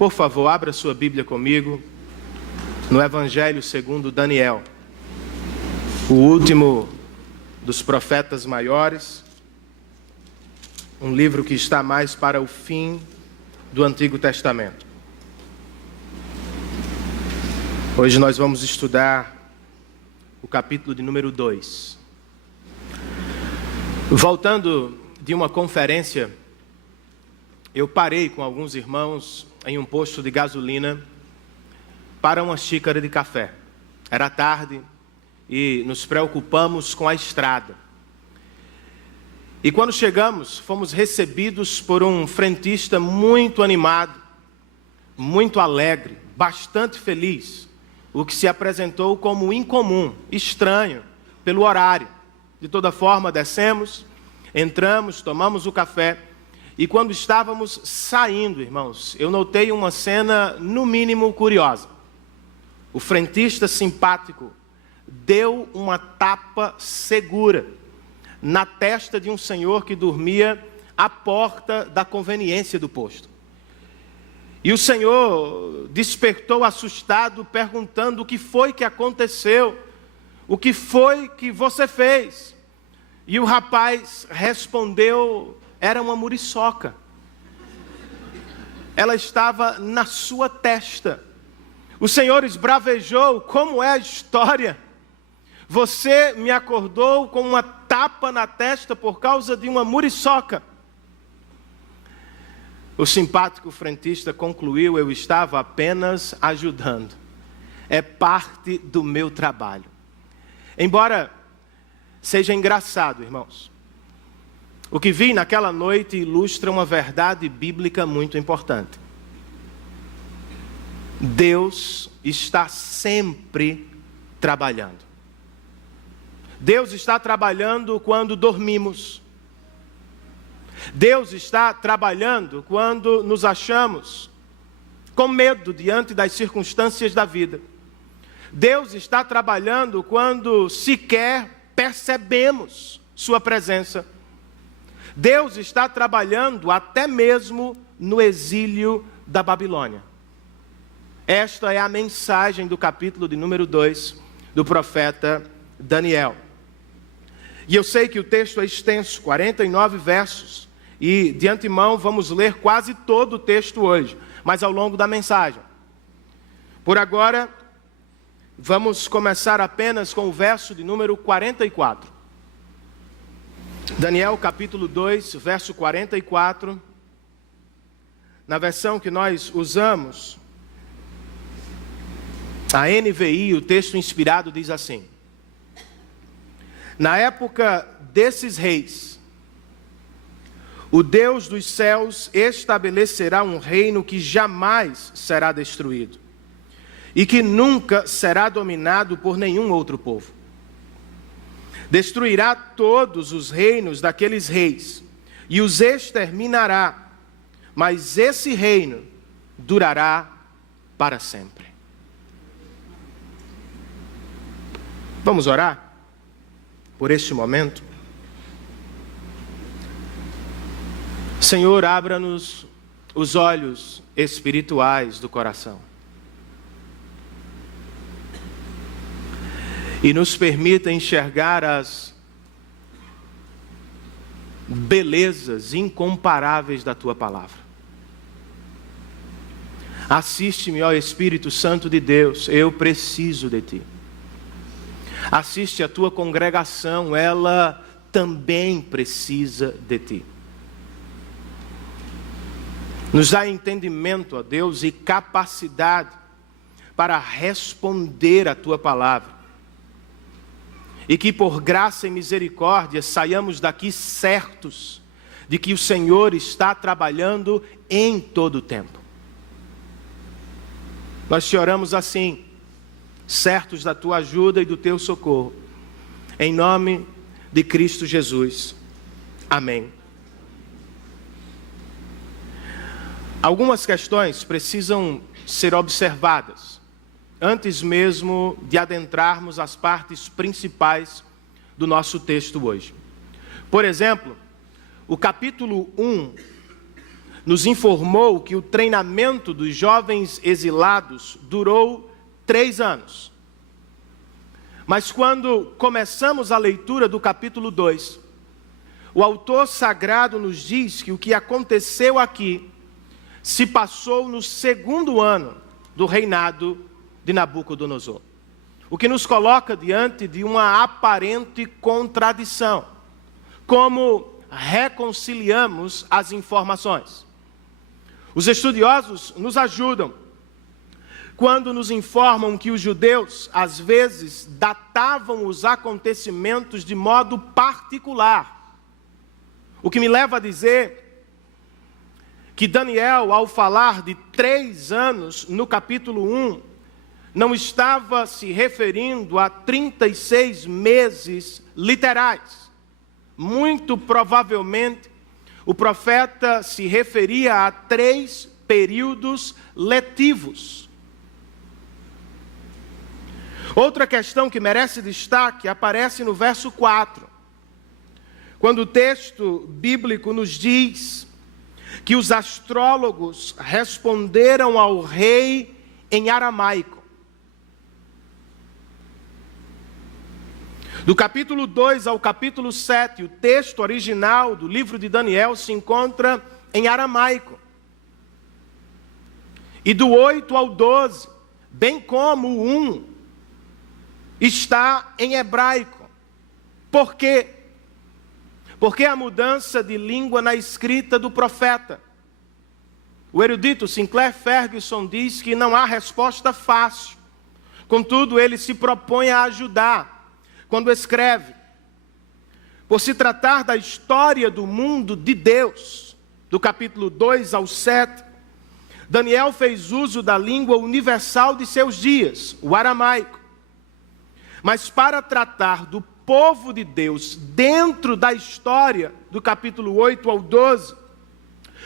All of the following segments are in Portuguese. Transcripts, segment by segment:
Por favor, abra sua Bíblia comigo no Evangelho segundo Daniel, o último dos profetas maiores, um livro que está mais para o fim do Antigo Testamento. Hoje nós vamos estudar o capítulo de número 2. Voltando de uma conferência, eu parei com alguns irmãos em um posto de gasolina para uma xícara de café. Era tarde e nos preocupamos com a estrada. E quando chegamos, fomos recebidos por um frentista muito animado, muito alegre, bastante feliz, o que se apresentou como incomum, estranho, pelo horário. De toda forma, descemos, entramos, tomamos o café, e quando estávamos saindo, irmãos, eu notei uma cena, no mínimo, curiosa. O frentista simpático deu uma tapa segura na testa de um senhor que dormia à porta da conveniência do posto. E o senhor despertou assustado, perguntando o que foi que aconteceu, o que foi que você fez. E o rapaz respondeu, era uma muriçoca. Ela estava na sua testa. O senhor esbravejou, como é a história? Você me acordou com uma tapa na testa por causa de uma muriçoca. O simpático frentista concluiu, eu estava apenas ajudando. É parte do meu trabalho. Embora seja engraçado, irmãos, o que vi naquela noite ilustra uma verdade bíblica muito importante. Deus está sempre trabalhando. Deus está trabalhando quando dormimos. Deus está trabalhando quando nos achamos com medo diante das circunstâncias da vida. Deus está trabalhando quando sequer percebemos sua presença. Deus está trabalhando até mesmo no exílio da Babilônia. Esta é a mensagem do capítulo de número 2 do profeta Daniel. E eu sei que o texto é extenso, 49 versos, e de antemão vamos ler quase todo o texto hoje, mas ao longo da mensagem. Por agora, vamos começar apenas com o verso de número 44. Daniel capítulo 2, verso 44, na versão que nós usamos, a NVI, o texto inspirado diz assim: na época desses reis, o Deus dos céus estabelecerá um reino que jamais será destruído e que nunca será dominado por nenhum outro povo. Destruirá todos os reinos daqueles reis e os exterminará, mas esse reino durará para sempre. Vamos orar por este momento? Senhor, abra-nos os olhos espirituais do coração e nos permita enxergar as belezas incomparáveis da Tua palavra. Assiste-me, ó Espírito Santo de Deus, eu preciso de Ti. Assiste a Tua congregação, ela também precisa de Ti. Nos dá entendimento, ó Deus, e capacidade para responder a Tua palavra. E que por graça e misericórdia saiamos daqui certos de que o Senhor está trabalhando em todo o tempo. Nós te oramos assim, certos da Tua ajuda e do Teu socorro. Em nome de Cristo Jesus. Amém. Algumas questões precisam ser observadas antes mesmo de adentrarmos as partes principais do nosso texto hoje. Por exemplo, o capítulo 1 nos informou que o treinamento dos jovens exilados durou 3 anos. Mas quando começamos a leitura do capítulo 2, o autor sagrado nos diz que o que aconteceu aqui se passou no 2º ano do reinado de Nabucodonosor. O que nos coloca diante de uma aparente contradição. Como reconciliamos as informações? Os estudiosos nos ajudam quando nos informam que os judeus, às vezes, datavam os acontecimentos de modo particular. O que me leva a dizer que Daniel, ao falar de 3 anos no capítulo 1, não estava se referindo a 36 meses literais. Muito provavelmente, o profeta se referia a 3 períodos letivos. Outra questão que merece destaque aparece no verso 4, quando o texto bíblico nos diz que os astrólogos responderam ao rei em aramaico. Do capítulo 2 ao capítulo 7, o texto original do livro de Daniel se encontra em aramaico. E do 8 ao 12, bem como o 1, está em hebraico. Por quê? Porque a mudança de língua na escrita do profeta. O erudito Sinclair Ferguson diz que não há resposta fácil. Contudo, ele se propõe a ajudar quando escreve: por se tratar da história do mundo de Deus, do capítulo 2 ao 7, Daniel fez uso da língua universal de seus dias, o aramaico. Mas para tratar do povo de Deus dentro da história do capítulo 8 ao 12,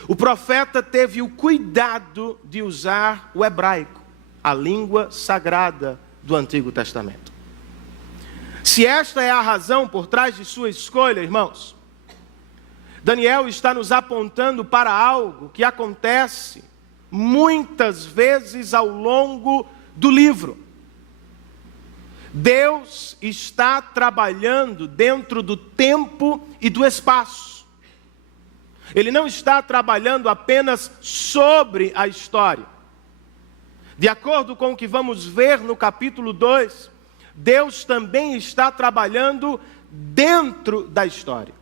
o profeta teve o cuidado de usar o hebraico, a língua sagrada do Antigo Testamento. Se esta é a razão por trás de sua escolha, irmãos, Daniel está nos apontando para algo que acontece muitas vezes ao longo do livro. Deus está trabalhando dentro do tempo e do espaço. Ele não está trabalhando apenas sobre a história. De acordo com o que vamos ver no capítulo 2, Deus também está trabalhando dentro da história,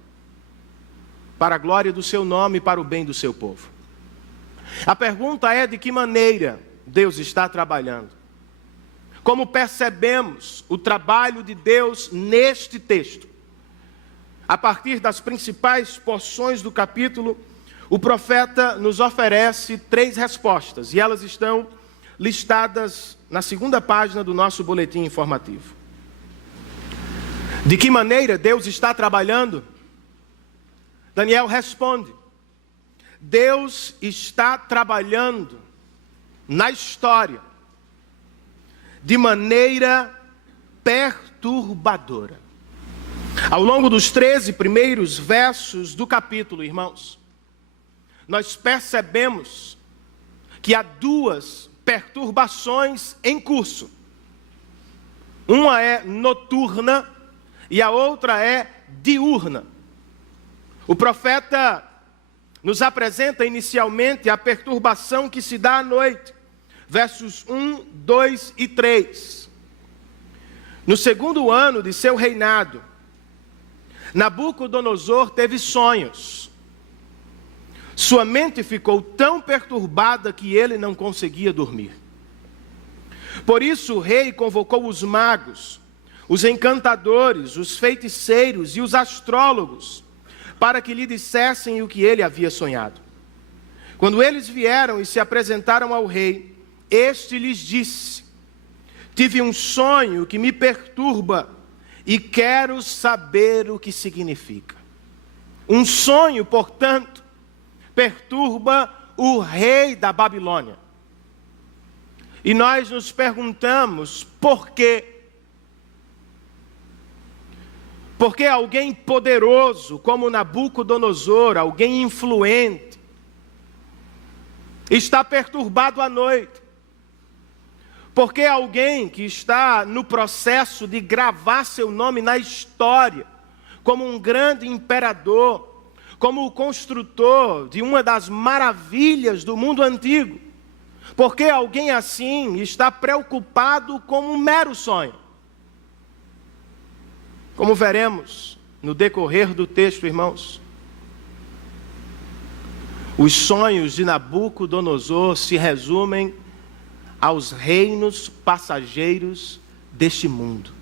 para a glória do seu nome e para o bem do seu povo. A pergunta é: de que maneira Deus está trabalhando? Como percebemos o trabalho de Deus neste texto? A partir das principais porções do capítulo, o profeta nos oferece 3 respostas, e elas estão listadas na 2ª página do nosso boletim informativo. De que maneira Deus está trabalhando? Daniel responde: Deus está trabalhando na história de maneira perturbadora. Ao longo dos 13 primeiros versos do capítulo, irmãos, nós percebemos que há 2 perturbações em curso. Uma é noturna e a outra é diurna. O profeta nos apresenta inicialmente a perturbação que se dá à noite, versos 1, 2 e 3. No 2º ano de seu reinado, Nabucodonosor teve sonhos. Sua mente ficou tão perturbada que ele não conseguia dormir. Por isso o rei convocou os magos, os encantadores, os feiticeiros e os astrólogos, para que lhe dissessem o que ele havia sonhado. Quando eles vieram e se apresentaram ao rei, este lhes disse: tive um sonho que me perturba e quero saber o que significa. Um sonho, portanto, perturba o rei da Babilônia. E nós nos perguntamos por quê? Porque alguém poderoso como Nabucodonosor, alguém influente, está perturbado à noite. Porque alguém que está no processo de gravar seu nome na história, como um grande imperador, como o construtor de uma das maravilhas do mundo antigo, porque alguém assim está preocupado com um mero sonho. Como veremos no decorrer do texto, irmãos, os sonhos de Nabucodonosor se resumem aos reinos passageiros deste mundo.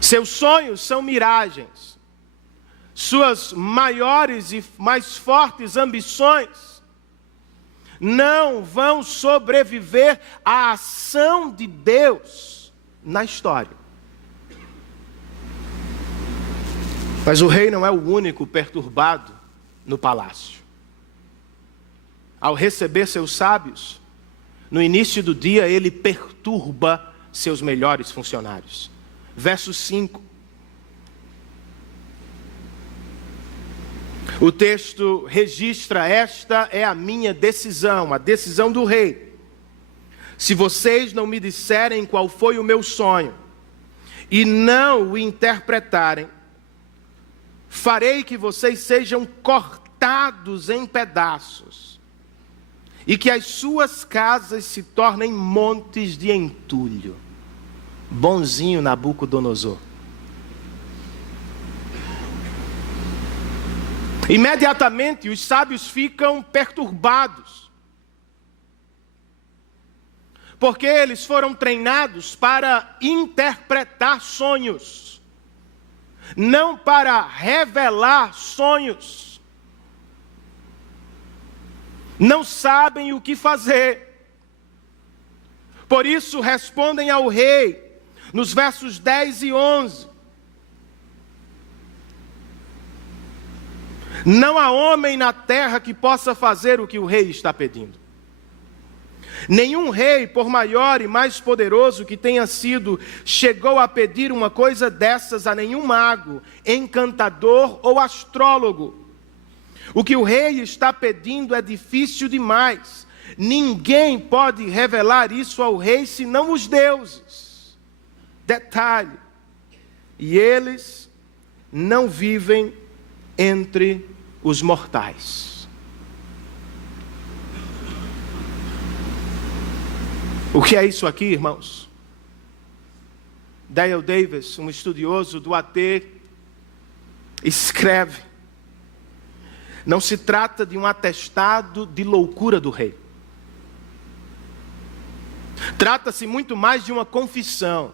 Seus sonhos são miragens. Suas maiores e mais fortes ambições não vão sobreviver à ação de Deus na história. Mas o rei não é o único perturbado no palácio. Ao receber seus sábios, no início do dia ele perturba seus melhores funcionários. Verso 5. O texto registra: esta é a minha decisão, a decisão do rei. Se vocês não me disserem qual foi o meu sonho e não o interpretarem, farei que vocês sejam cortados em pedaços e que as suas casas se tornem montes de entulho. Bonzinho Nabucodonosor. Imediatamente os sábios ficam perturbados, porque eles foram treinados para interpretar sonhos, não para revelar sonhos. Não sabem o que fazer. Por isso respondem ao rei, nos versos 10 e 11. Não há homem na terra que possa fazer o que o rei está pedindo. Nenhum rei, por maior e mais poderoso que tenha sido, chegou a pedir uma coisa dessas a nenhum mago, encantador ou astrólogo. O que o rei está pedindo é difícil demais. Ninguém pode revelar isso ao rei senão os deuses. Detalhe: e eles não vivem entre os mortais. O que é isso aqui, irmãos? Dale Davis, um estudioso do AT, escreve: não se trata de um atestado de loucura do rei. Trata-se muito mais de uma confissão.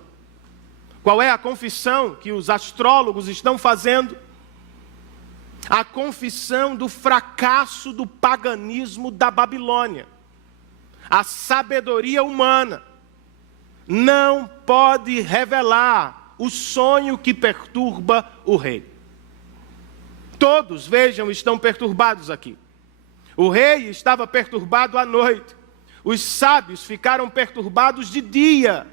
Qual é a confissão que os astrólogos estão fazendo? A confissão do fracasso do paganismo da Babilônia. A sabedoria humana não pode revelar o sonho que perturba o rei. Todos, vejam, estão perturbados aqui. O rei estava perturbado à noite. Os sábios ficaram perturbados de dia.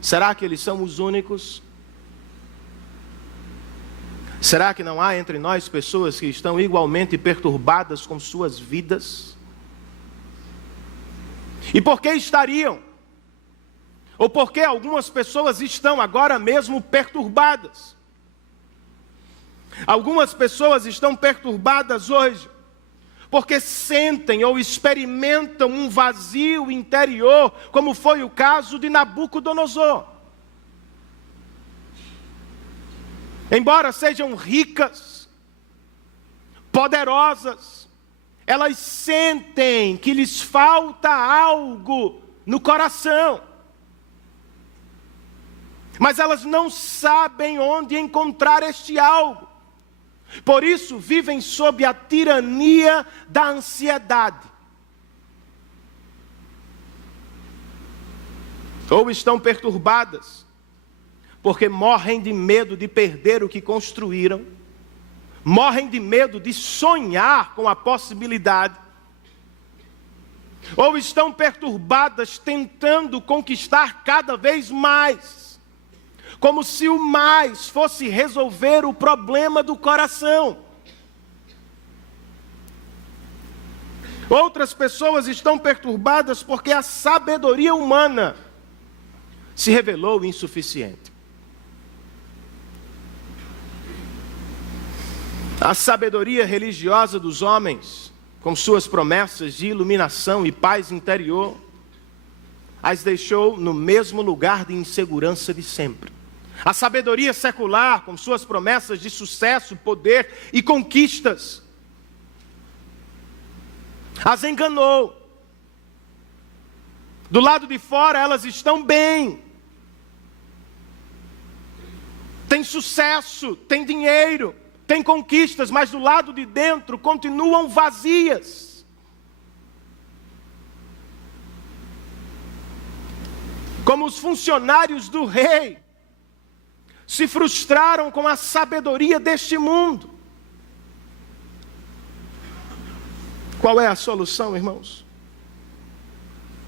Será que eles são os únicos? Será que não há entre nós pessoas que estão igualmente perturbadas com suas vidas? E por que estariam? Ou por que algumas pessoas estão agora mesmo perturbadas? Algumas pessoas estão perturbadas hoje porque sentem ou experimentam um vazio interior, como foi o caso de Nabucodonosor. Embora sejam ricas, poderosas, elas sentem que lhes falta algo no coração. Mas elas não sabem onde encontrar este algo. Por isso vivem sob a tirania da ansiedade. Ou estão perturbadas porque morrem de medo de perder o que construíram, morrem de medo de sonhar com a possibilidade, ou estão perturbadas tentando conquistar cada vez mais, como se o mais fosse resolver o problema do coração. Outras pessoas estão perturbadas porque a sabedoria humana se revelou insuficiente. A sabedoria religiosa dos homens, com suas promessas de iluminação e paz interior, as deixou no mesmo lugar de insegurança de sempre. A sabedoria secular, com suas promessas de sucesso, poder e conquistas, as enganou. Do lado de fora elas estão bem, tem sucesso, tem dinheiro, tem conquistas, mas do lado de dentro continuam vazias. Como os funcionários do rei se frustraram com a sabedoria deste mundo. Qual é a solução, irmãos?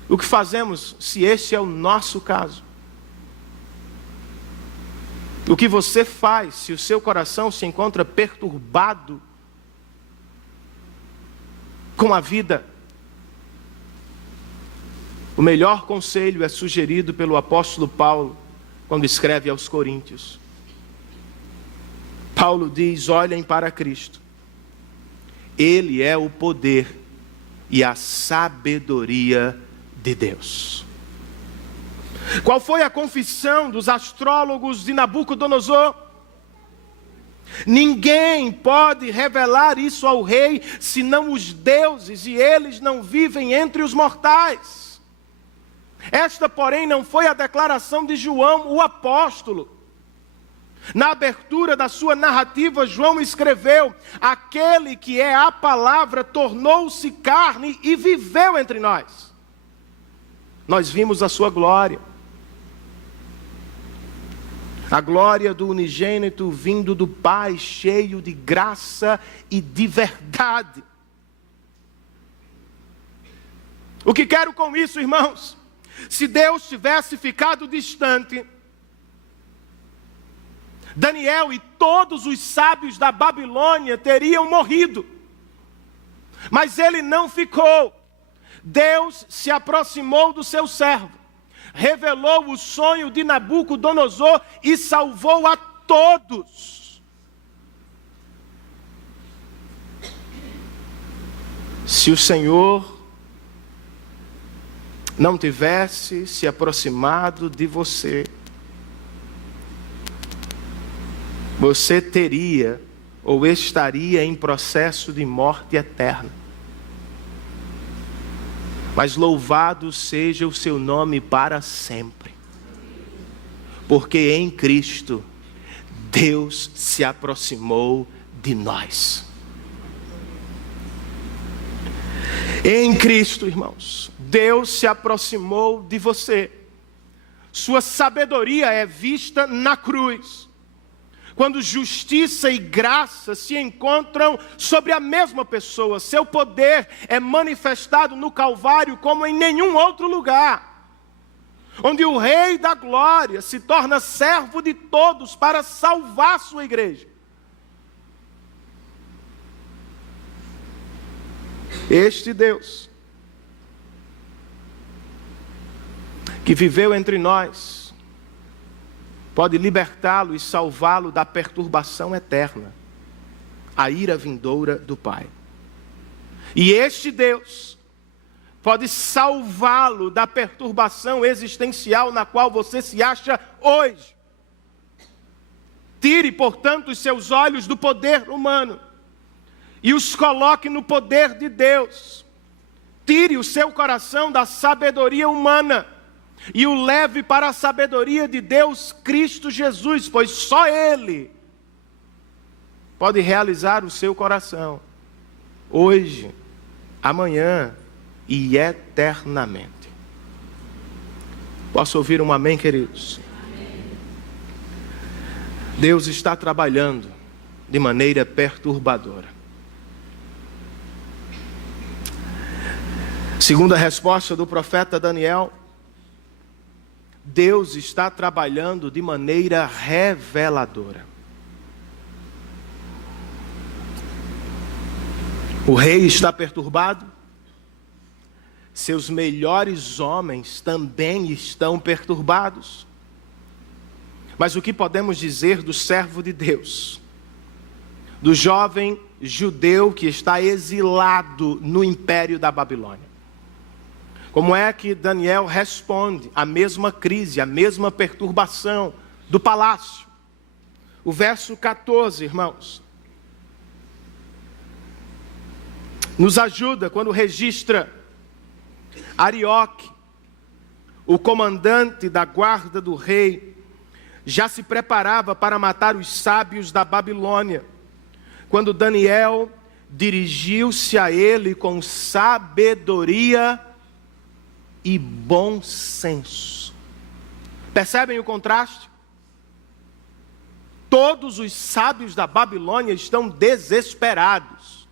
O que fazemos se este é o nosso caso? O que você faz se o seu coração se encontra perturbado com a vida? O melhor conselho é sugerido pelo apóstolo Paulo quando escreve aos Coríntios. Paulo diz: olhem para Cristo. Ele é o poder e a sabedoria de Deus. Qual foi a confissão dos astrólogos de Nabucodonosor? Ninguém pode revelar isso ao rei, senão os deuses, e eles não vivem entre os mortais. Esta, porém, não foi a declaração de João, o apóstolo. Na abertura da sua narrativa, João escreveu: aquele que é a palavra tornou-se carne e viveu entre nós. Nós vimos a sua glória. A glória do unigênito vindo do Pai, cheio de graça e de verdade. O que quero com isso, irmãos? Se Deus tivesse ficado distante, Daniel e todos os sábios da Babilônia teriam morrido. Mas ele não ficou. Deus se aproximou do seu servo, revelou o sonho de Nabucodonosor e salvou a todos. Se o Senhor não tivesse se aproximado de você, você teria ou estaria em processo de morte eterna. Mas louvado seja o seu nome para sempre. Porque em Cristo, Deus se aproximou de nós. Em Cristo, irmãos, Deus se aproximou de você. Sua sabedoria é vista na cruz. Quando justiça e graça se encontram sobre a mesma pessoa, seu poder é manifestado no Calvário como em nenhum outro lugar, onde o Rei da Glória se torna servo de todos para salvar sua igreja. Este Deus, que viveu entre nós, pode libertá-lo e salvá-lo da perturbação eterna, a ira vindoura do Pai. E este Deus pode salvá-lo da perturbação existencial na qual você se acha hoje. Tire, portanto, os seus olhos do poder humano e os coloque no poder de Deus. Tire o seu coração da sabedoria humana e o leve para a sabedoria de Deus, Cristo Jesus, pois só Ele pode realizar o seu coração, hoje, amanhã e eternamente. Posso ouvir um amém, queridos? Amém. Deus está trabalhando de maneira perturbadora. Segundo a resposta do profeta Daniel, Deus está trabalhando de maneira reveladora. O rei está perturbado, seus melhores homens também estão perturbados. Mas o que podemos dizer do servo de Deus, do jovem judeu que está exilado no império da Babilônia? Como é que Daniel responde à mesma crise, à mesma perturbação do palácio? O verso 14, irmãos, nos ajuda quando registra Arioque, o comandante da guarda do rei, já se preparava para matar os sábios da Babilônia, quando Daniel dirigiu-se a ele com sabedoria e bom senso. Percebem o contraste? Todos os sábios da Babilônia estão desesperados.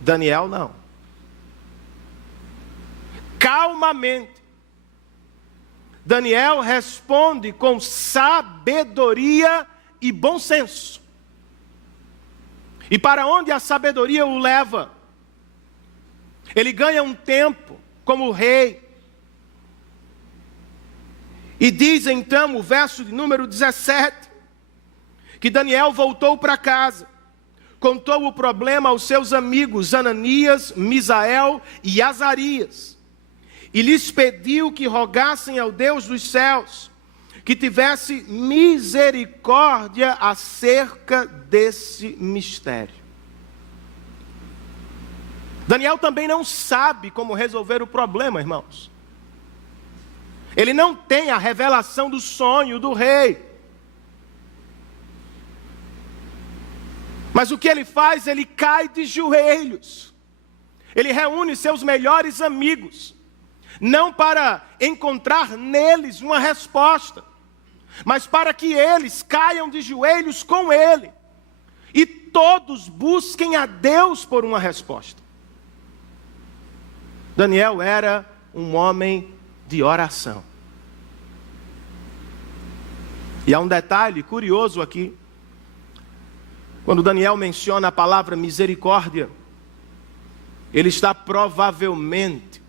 Daniel não. Calmamente, Daniel responde com sabedoria e bom senso. E para onde a sabedoria o leva? Ele ganha um tempo como rei. E diz então o verso de número 17, que Daniel voltou para casa, contou o problema aos seus amigos Ananias, Misael e Azarias, e lhes pediu que rogassem ao Deus dos céus, que tivesse misericórdia acerca desse mistério. Daniel também não sabe como resolver o problema, irmãos. Ele não tem a revelação do sonho do rei. Mas o que ele faz? Ele cai de joelhos. Ele reúne seus melhores amigos, não para encontrar neles uma resposta, mas para que eles caiam de joelhos com ele, e todos busquem a Deus por uma resposta. Daniel era um homem de oração. E há um detalhe curioso aqui. Quando Daniel menciona a palavra misericórdia, ele está provavelmente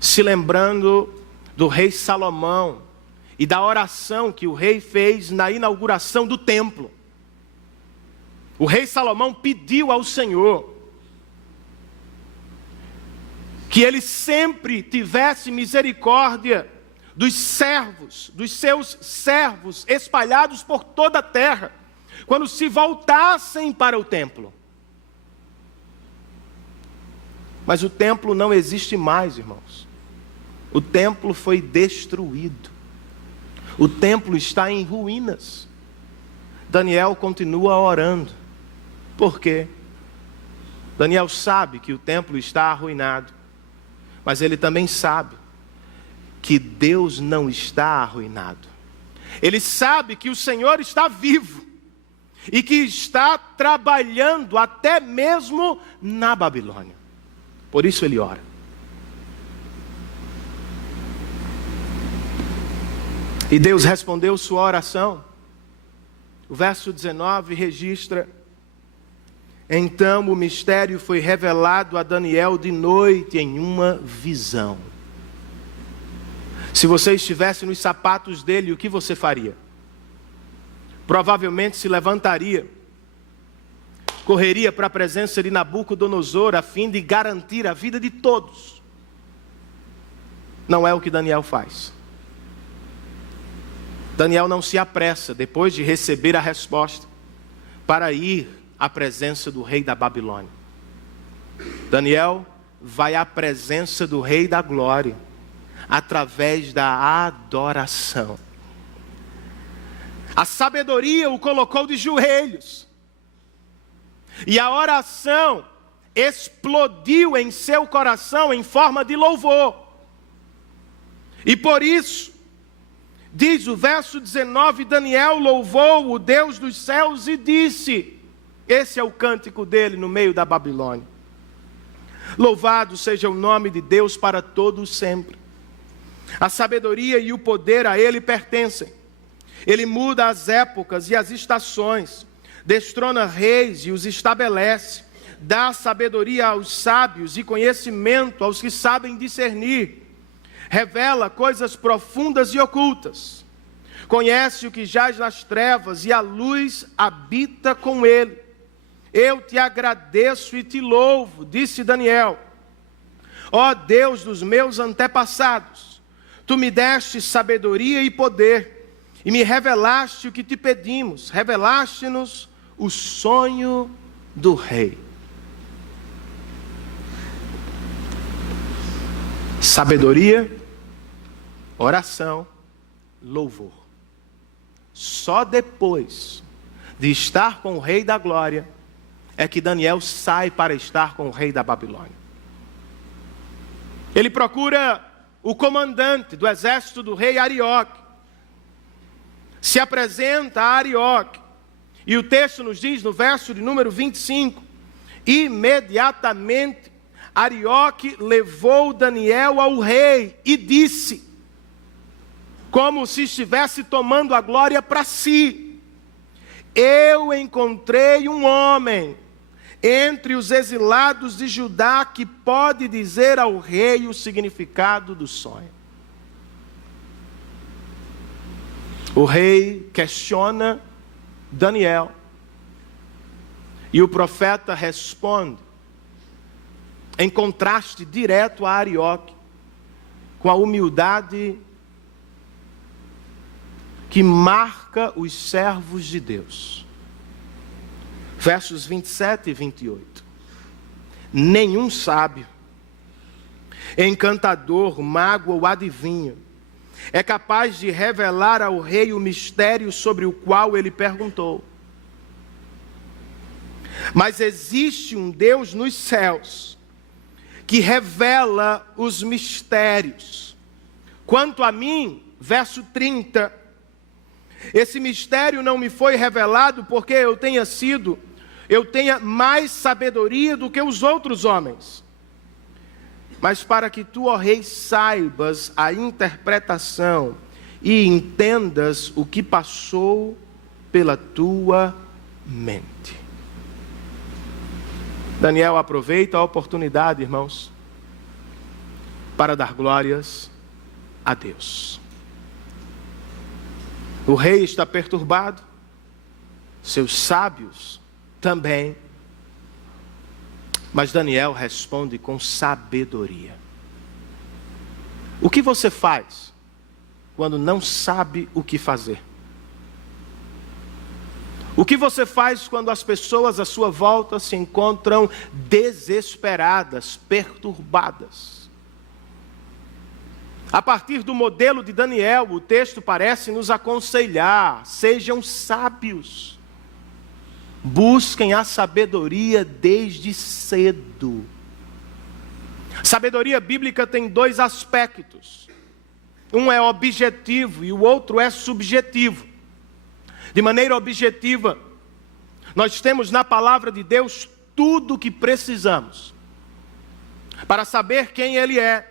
se lembrando do rei Salomão e da oração que o rei fez na inauguração do templo. O rei Salomão pediu ao Senhor que ele sempre tivesse misericórdia dos servos, dos seus servos espalhados por toda a terra, quando se voltassem para o templo. Mas o templo não existe mais, irmãos. O templo foi destruído. O templo está em ruínas. Daniel continua orando. Por quê? Daniel sabe que o templo está arruinado. Mas ele também sabe que Deus não está arruinado. Ele sabe que o Senhor está vivo e que está trabalhando até mesmo na Babilônia. Por isso ele ora. E Deus respondeu sua oração. O verso 19 registra: então o mistério foi revelado a Daniel de noite em uma visão. Se você estivesse nos sapatos dele, o que você faria? Provavelmente se levantaria, correria para a presença de Nabucodonosor a fim de garantir a vida de todos. Não é o que Daniel faz. Daniel não se apressa, depois de receber a resposta, para ir à presença do rei da Babilônia. Daniel vai à presença do rei da glória, através da adoração. A sabedoria o colocou de joelhos, e a oração explodiu em seu coração em forma de louvor. E por isso, diz o verso 19, Daniel louvou o Deus dos céus e disse, esse é o cântico dele no meio da Babilônia: louvado seja o nome de Deus para todos sempre. A sabedoria e o poder a ele pertencem. Ele muda as épocas e as estações, destrona reis e os estabelece, dá sabedoria aos sábios e conhecimento aos que sabem discernir. Revela coisas profundas e ocultas. Conhece o que jaz nas trevas e a luz habita com ele. Eu te agradeço e te louvo, disse Daniel. Ó Deus dos meus antepassados, tu me deste sabedoria e poder, e me revelaste o que te pedimos, revelaste-nos o sonho do rei. Sabedoria, oração, louvor. Só depois de estar com o rei da glória, é que Daniel sai para estar com o rei da Babilônia. Ele procura o comandante do exército do rei Arioque. Se apresenta a Arioque. E o texto nos diz, no verso de número 25, imediatamente Arioque levou Daniel ao rei e disse, como se estivesse tomando a glória para si: eu encontrei um homem entre os exilados de Judá que pode dizer ao rei o significado do sonho. O rei questiona Daniel e o profeta responde em contraste direto a Arioque, com a humildade que marca os servos de Deus. Versos 27 e 28. Nenhum sábio, encantador, mago ou adivinho é capaz de revelar ao rei o mistério sobre o qual ele perguntou. Mas existe um Deus nos céus que revela os mistérios. Quanto a mim, verso 30, esse mistério não me foi revelado porque eu tenha mais sabedoria do que os outros homens, mas para que tu, ó rei, saibas a interpretação e entendas o que passou pela tua mente. Daniel aproveita a oportunidade, irmãos, para dar glórias a Deus. O rei está perturbado, seus sábios também, mas Daniel responde com sabedoria. O que você faz quando não sabe o que fazer? O que você faz quando as pessoas à sua volta se encontram desesperadas, perturbadas? A partir do modelo de Daniel, o texto parece nos aconselhar: sejam sábios. Busquem a sabedoria desde cedo. Sabedoria bíblica tem dois aspectos. Um é objetivo e o outro é subjetivo. De maneira objetiva, nós temos na palavra de Deus tudo o que precisamos para saber quem Ele é,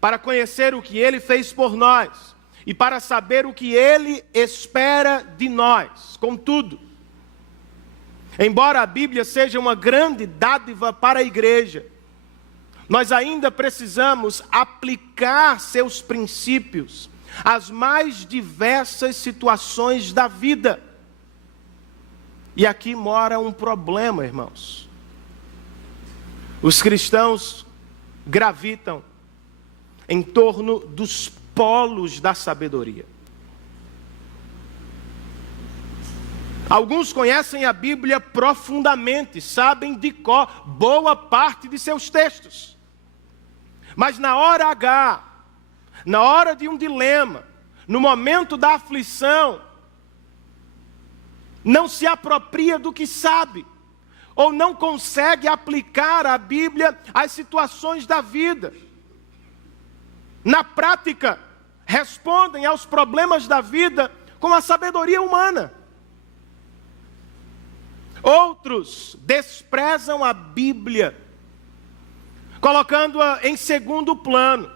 para conhecer o que Ele fez por nós e para saber o que Ele espera de nós. Contudo, embora a Bíblia seja uma grande dádiva para a igreja, nós ainda precisamos aplicar seus princípios às mais diversas situações da vida. E aqui mora um problema, irmãos. Os cristãos gravitam em torno dos polos da sabedoria. Alguns conhecem a Bíblia profundamente, sabem de cor boa parte de seus textos. Mas na hora H, na hora de um dilema, no momento da aflição, não se apropria do que sabe, ou não consegue aplicar a Bíblia às situações da vida. Na prática, respondem aos problemas da vida com a sabedoria humana. Outros desprezam a Bíblia, colocando-a em segundo plano,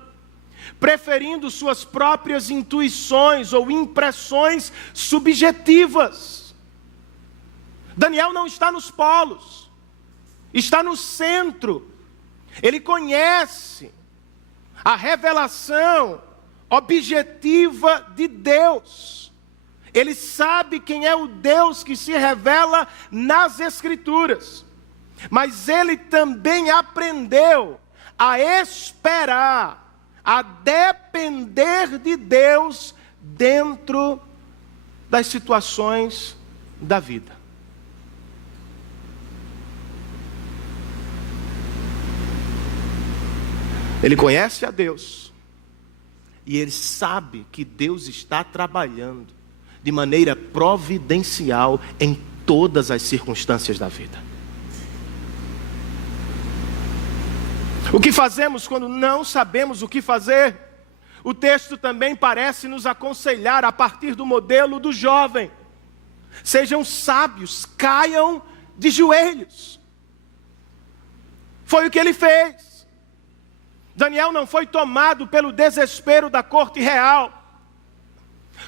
preferindo suas próprias intuições ou impressões subjetivas. Daniel não está nos polos. está no centro. Ele conhece a revelação objetiva de Deus. Ele sabe quem é o Deus que se revela nas Escrituras. Mas ele também aprendeu a esperar, a depender de Deus dentro das situações da vida. Ele conhece a Deus e ele sabe que Deus está trabalhando de maneira providencial em todas as circunstâncias da vida. O que fazemos quando não sabemos o que fazer? O texto também parece nos aconselhar a partir do modelo do jovem. Sejam sábios, caiam de joelhos. Foi o que ele fez. Daniel não foi tomado pelo desespero da corte real.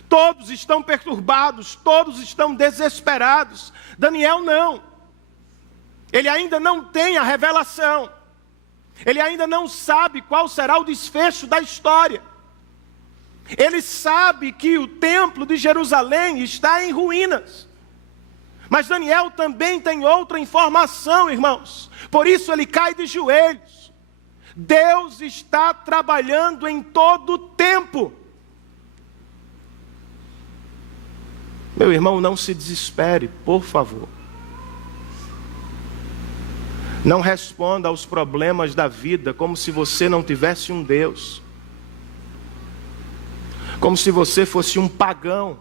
Todos estão perturbados, todos estão desesperados. Daniel não. Ele ainda não tem a revelação. Ele ainda não sabe qual será o desfecho da história. Ele sabe que o templo de Jerusalém está em ruínas. Mas Daniel também tem outra informação, irmãos. Por isso ele cai de joelhos. Deus está trabalhando em todo o tempo. Meu irmão, não se desespere, por favor. Não responda aos problemas da vida como se você não tivesse um Deus. Como se você fosse um pagão.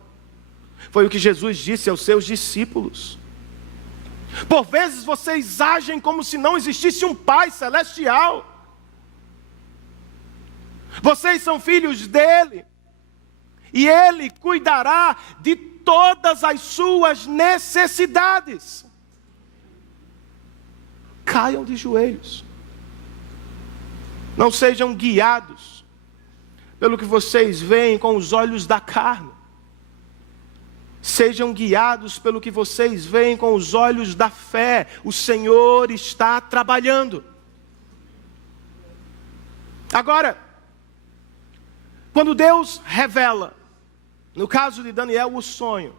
Foi o que Jesus disse aos seus discípulos. Por vezes vocês agem como se não existisse um Pai celestial. Vocês são filhos dele. E ele cuidará de todas as suas necessidades. Caiam de joelhos. Não sejam guiados pelo que vocês veem com os olhos da carne. Sejam guiados pelo que vocês veem com os olhos da fé. O Senhor está trabalhando. Agora, quando Deus revela, no caso de Daniel, o sonho,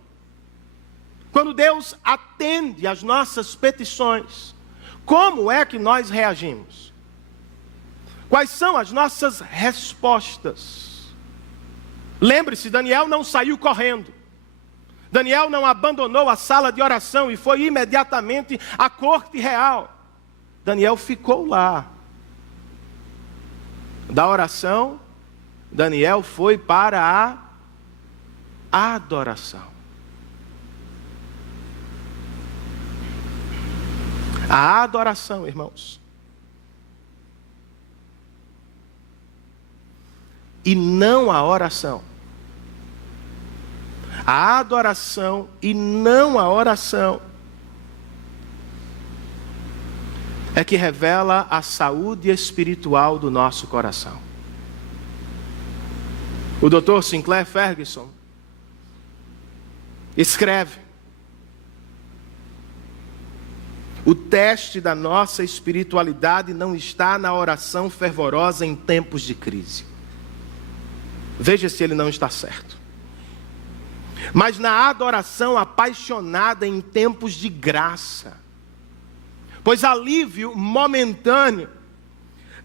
quando Deus atende às nossas petições, como é que nós reagimos? Quais são as nossas respostas? Lembre-se, Daniel não saiu correndo. Daniel não abandonou a sala de oração e foi imediatamente à corte real. Daniel ficou lá. Da oração, Daniel foi para a adoração. A adoração, irmãos. E não a oração. A adoração e não a oração é que revela a saúde espiritual do nosso coração. O Dr. Sinclair Ferguson escreve: o teste da nossa espiritualidade não está na oração fervorosa em tempos de crise. Veja se ele não está certo. Mas na adoração apaixonada em tempos de graça. Pois alívio momentâneo,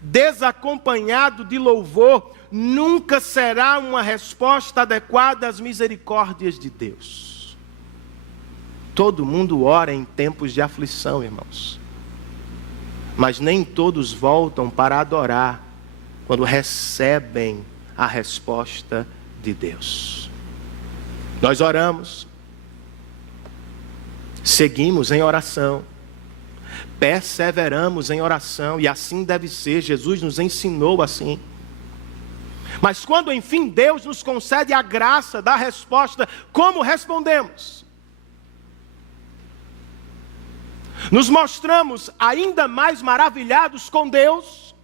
desacompanhado de louvor, nunca será uma resposta adequada às misericórdias de Deus. Todo mundo ora em tempos de aflição, irmãos. Mas nem todos voltam para adorar quando recebem a resposta de Deus. Nós oramos, seguimos em oração, perseveramos em oração, e assim deve ser. Jesus nos ensinou assim. Mas quando enfim Deus nos concede a graça da resposta, como respondemos? Nos mostramos ainda mais maravilhados com Deus?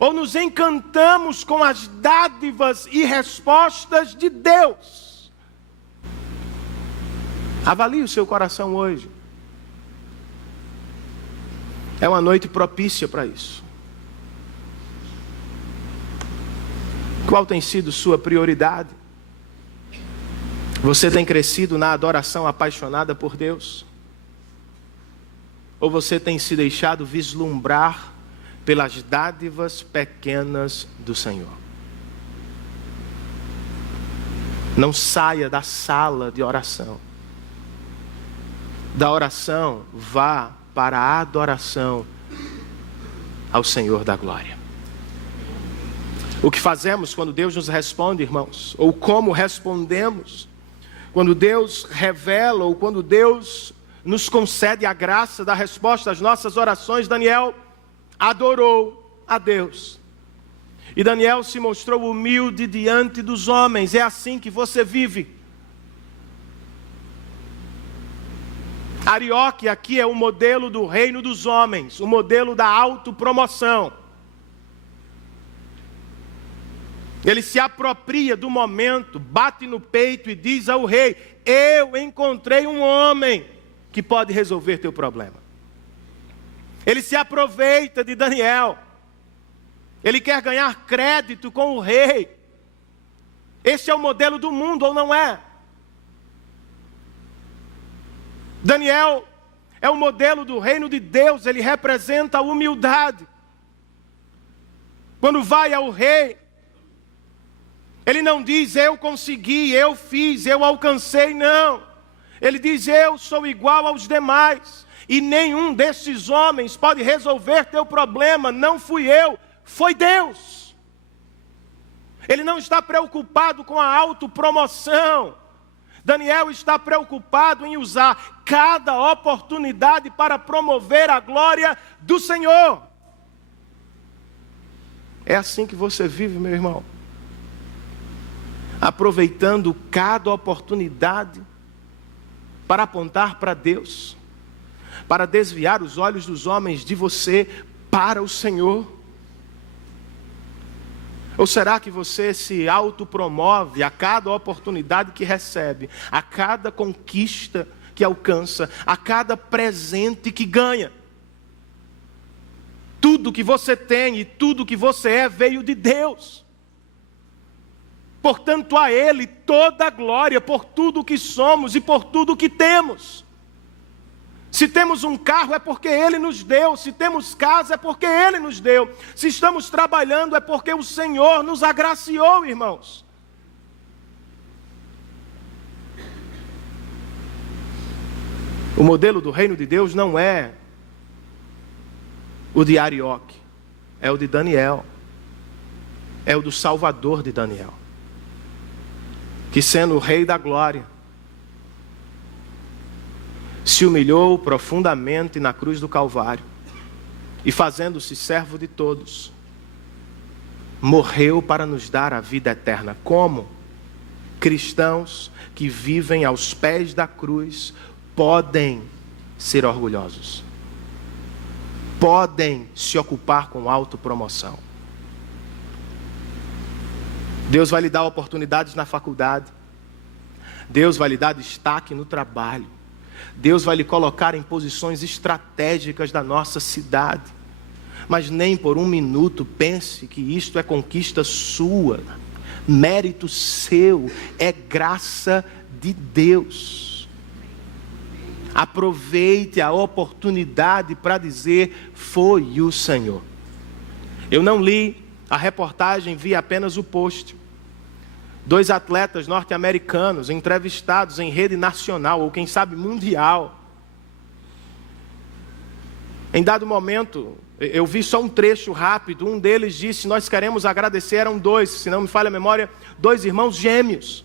Ou nos encantamos com as dádivas e respostas de Deus? Avalie o seu coração hoje. É uma noite propícia para isso. Qual tem sido sua prioridade? Você tem crescido na adoração apaixonada por Deus? Ou você tem se deixado vislumbrar pelas dádivas pequenas do Senhor? Não saia da sala de oração. Da oração, vá para a adoração ao Senhor da glória. O que fazemos quando Deus nos responde, irmãos? Ou como respondemos quando Deus revela, ou quando Deus nos concede a graça da resposta às nossas orações? Daniel adorou a Deus. E Daniel se mostrou humilde diante dos homens. É assim que você vive. Arioque aqui é o modelo do reino dos homens, o modelo da autopromoção. Ele se apropria do momento, bate no peito e diz ao rei: eu encontrei um homem que pode resolver teu problema. Ele se aproveita de Daniel. Ele quer ganhar crédito com o rei. Esse é o modelo do mundo, ou não é? Daniel é o modelo do reino de Deus. Ele representa a humildade. Quando vai ao rei, ele não diz: eu consegui, eu fiz, eu alcancei, não. Ele diz: eu sou igual aos demais, e nenhum desses homens pode resolver teu problema. Não fui eu, foi Deus. Ele não está preocupado com a autopromoção. Daniel está preocupado em usar cada oportunidade para promover a glória do Senhor. É assim que você vive, meu irmão. Aproveitando cada oportunidade para apontar para Deus, para desviar os olhos dos homens de você para o Senhor. Ou será que você se autopromove a cada oportunidade que recebe, a cada conquista que alcança, a cada presente que ganha? Tudo que você tem e tudo que você é veio de Deus. Portanto, a Ele toda a glória por tudo que somos e por tudo que temos. Se temos um carro é porque Ele nos deu. Se temos casa é porque Ele nos deu. Se estamos trabalhando é porque o Senhor nos agraciou, irmãos. O modelo do reino de Deus não é o de Arioque, é o de Daniel. É o do Salvador de Daniel, que sendo o Rei da Glória, se humilhou profundamente na cruz do Calvário e, fazendo-se servo de todos, morreu para nos dar a vida eterna. Como cristãos que vivem aos pés da cruz podem ser orgulhosos, podem se ocupar com autopromoção. Deus vai lhe dar oportunidades na faculdade, Deus vai lhe dar destaque no trabalho, Deus vai lhe colocar em posições estratégicas da nossa cidade. Mas nem por um minuto pense que isto é conquista sua, mérito seu, é graça de Deus. Aproveite a oportunidade para dizer: foi o Senhor. Eu não li a reportagem, vi apenas o post. 2 atletas norte-americanos entrevistados em rede nacional, ou quem sabe mundial. Em dado momento, eu vi só um trecho rápido. Um deles disse: nós queremos agradecer, eram 2, se não me falha a memória, 2 irmãos gêmeos.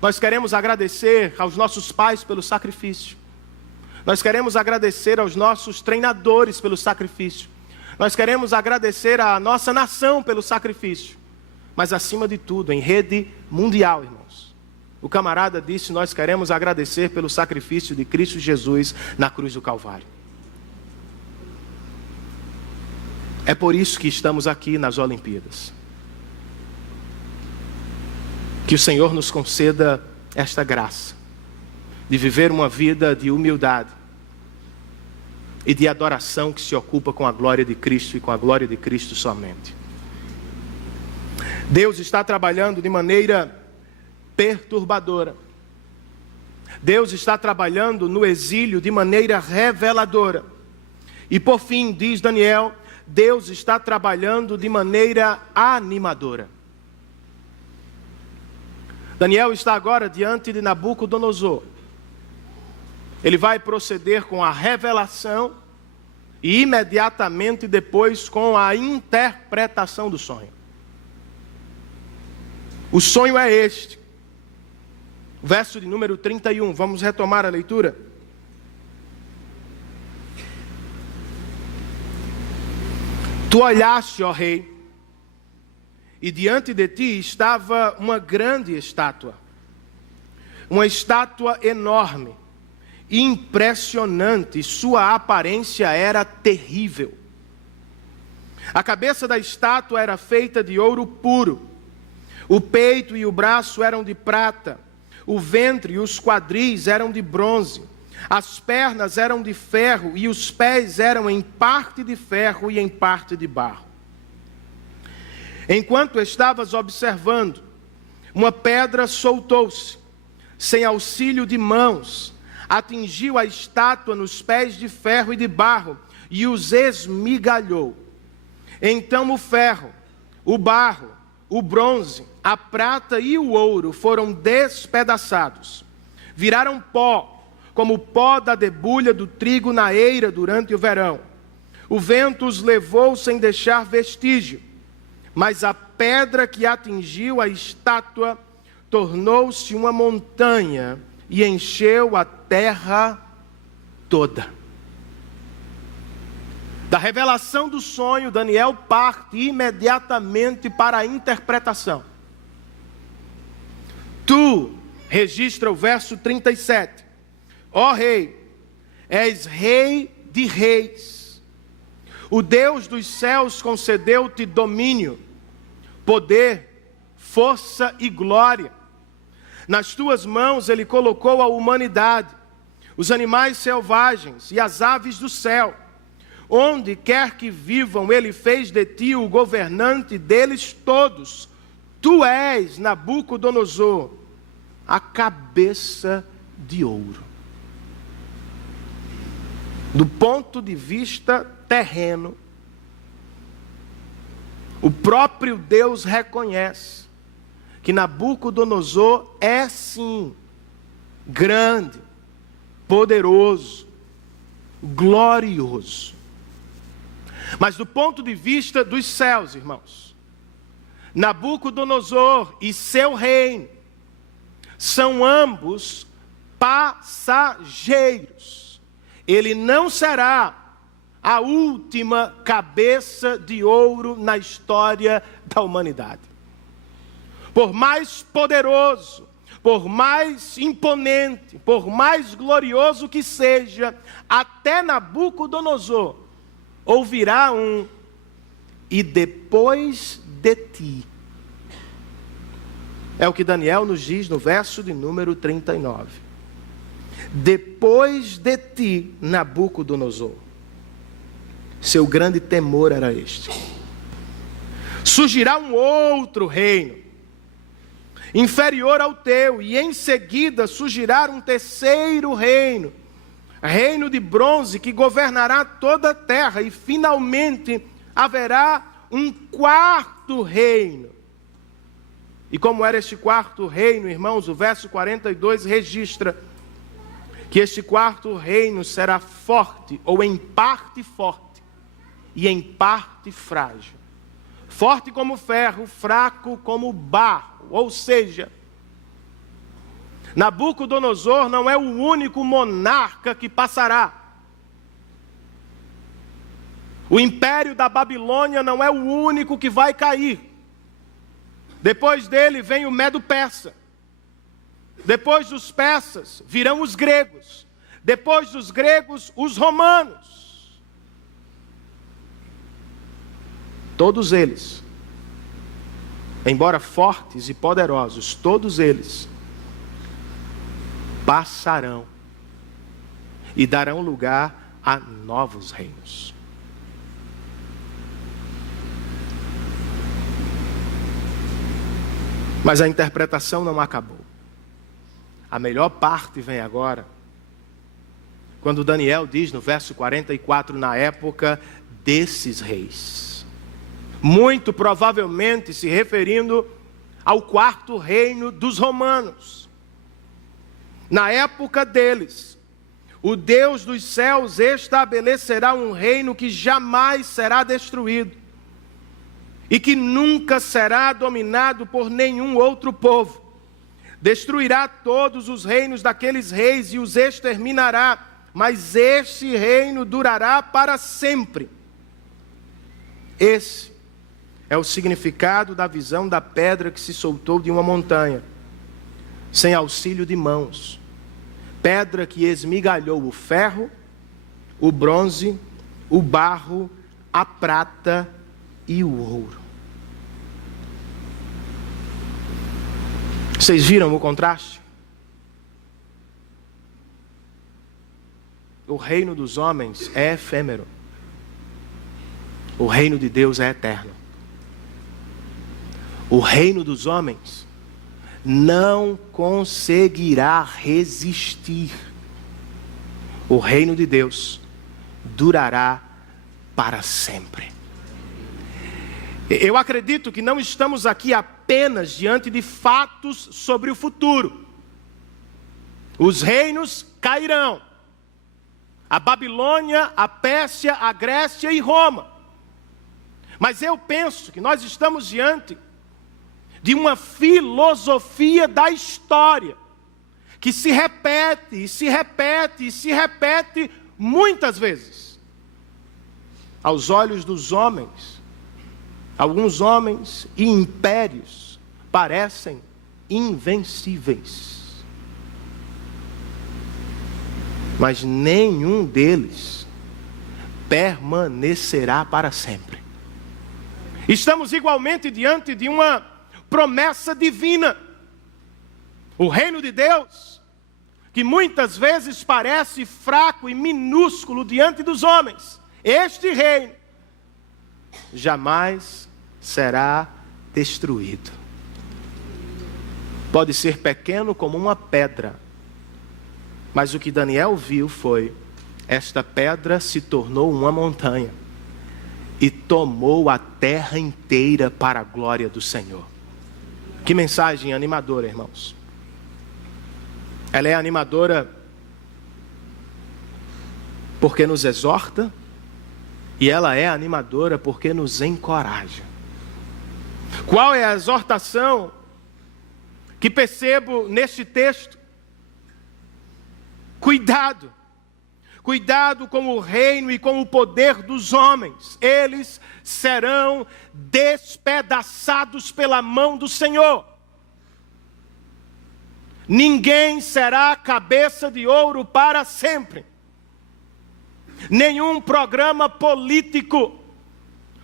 Nós queremos agradecer aos nossos pais pelo sacrifício. Nós queremos agradecer aos nossos treinadores pelo sacrifício. Nós queremos agradecer à nossa nação pelo sacrifício. Mas acima de tudo, em rede mundial, irmãos, o camarada disse: nós queremos agradecer pelo sacrifício de Cristo Jesus na cruz do Calvário. É por isso que estamos aqui nas Olimpíadas. Que o Senhor nos conceda esta graça de viver uma vida de humildade, e de adoração que se ocupa com a glória de Cristo e com a glória de Cristo somente. Deus está trabalhando de maneira perturbadora. Deus está trabalhando no exílio de maneira reveladora. E por fim, diz Daniel, Deus está trabalhando de maneira animadora. Daniel está agora diante de Nabucodonosor. Ele vai proceder com a revelação e imediatamente depois com a interpretação do sonho. O sonho é este. Verso de número 31, vamos retomar a leitura. Tu olhaste, ó rei, e diante de ti estava uma grande estátua. Uma estátua enorme, impressionante, sua aparência era terrível. A cabeça da estátua era feita de ouro puro. O peito e o braço eram de prata. O ventre e os quadris eram de bronze. As pernas eram de ferro e os pés eram em parte de ferro e em parte de barro. Enquanto estavas observando, uma pedra soltou-se, sem auxílio de mãos, atingiu a estátua nos pés de ferro e de barro e os esmigalhou. Então o ferro, o barro, o bronze, a prata e o ouro foram despedaçados. Viraram pó, como o pó da debulha do trigo na eira durante o verão. O vento os levou sem deixar vestígio, mas a pedra que atingiu a estátua tornou-se uma montanha e encheu a terra toda. Da revelação do sonho, Daniel parte imediatamente para a interpretação. Tu, registra o verso 37, ó rei, és rei de reis. O Deus dos céus concedeu-te domínio, poder, força e glória. Nas tuas mãos ele colocou a humanidade, os animais selvagens e as aves do céu. Onde quer que vivam, ele fez de ti o governante deles todos. Tu és, Nabucodonosor, a cabeça de ouro. Do ponto de vista terreno, o próprio Deus reconhece que Nabucodonosor é sim grande, poderoso, glorioso. Mas do ponto de vista dos céus, irmãos, Nabucodonosor e seu reino são ambos passageiros. Ele não será a última cabeça de ouro na história da humanidade. Por mais poderoso, por mais imponente, por mais glorioso que seja, até Nabucodonosor ouvirá um "e depois de ti". É o que Daniel nos diz no verso de número 39. Depois de ti, Nabucodonosor. Seu grande temor era este: surgirá um outro reino, inferior ao teu, e em seguida surgirá um terceiro reino, reino de bronze, que governará toda a terra, e finalmente haverá um quarto reino. E como era este quarto reino, irmãos, o verso 42 registra que este quarto reino será forte, ou em parte forte, e em parte frágil. Forte como ferro, fraco como barro. Ou seja, Nabucodonosor não é o único monarca que passará. O império da Babilônia não é o único que vai cair. Depois dele vem o Medo-Persa. Depois dos persas virão os gregos. Depois dos gregos, os romanos. Todos eles, embora fortes e poderosos, todos eles passarão e darão lugar a novos reinos. Mas a interpretação não acabou. A melhor parte vem agora, quando Daniel diz no verso 44, na época desses reis. Muito provavelmente se referindo ao quarto reino dos romanos. Na época deles, o Deus dos céus estabelecerá um reino que jamais será destruído e que nunca será dominado por nenhum outro povo. Destruirá todos os reinos daqueles reis e os exterminará, mas este reino durará para sempre. Esse é o significado da visão da pedra que se soltou de uma montanha, sem auxílio de mãos. Pedra que esmigalhou o ferro, o bronze, o barro, a prata e o ouro. Vocês viram o contraste? O reino dos homens é efêmero. O reino de Deus é eterno. O reino dos homens não conseguirá resistir. O reino de Deus durará para sempre. Eu acredito que não estamos aqui apenas diante de fatos sobre o futuro. Os reinos cairão. A Babilônia, a Pérsia, a Grécia e Roma. Mas eu penso que nós estamos diante de uma filosofia da história que se repete, e se repete, e se repete muitas vezes. Aos olhos dos homens, alguns homens e impérios parecem invencíveis. Mas nenhum deles permanecerá para sempre. Estamos igualmente diante de uma promessa divina. O reino de Deus, que muitas vezes parece fraco e minúsculo diante dos homens, este reino jamais será destruído. Pode ser pequeno como uma pedra, mas o que Daniel viu foi: esta pedra se tornou uma montanha e tomou a terra inteira para a glória do Senhor. Que mensagem animadora, irmãos. Ela é animadora porque nos exorta, e ela é animadora porque nos encoraja. Qual é a exortação que percebo neste texto? Cuidado. Cuidado com o reino e com o poder dos homens. Eles serão despedaçados pela mão do Senhor. Ninguém será cabeça de ouro para sempre. Nenhum programa político,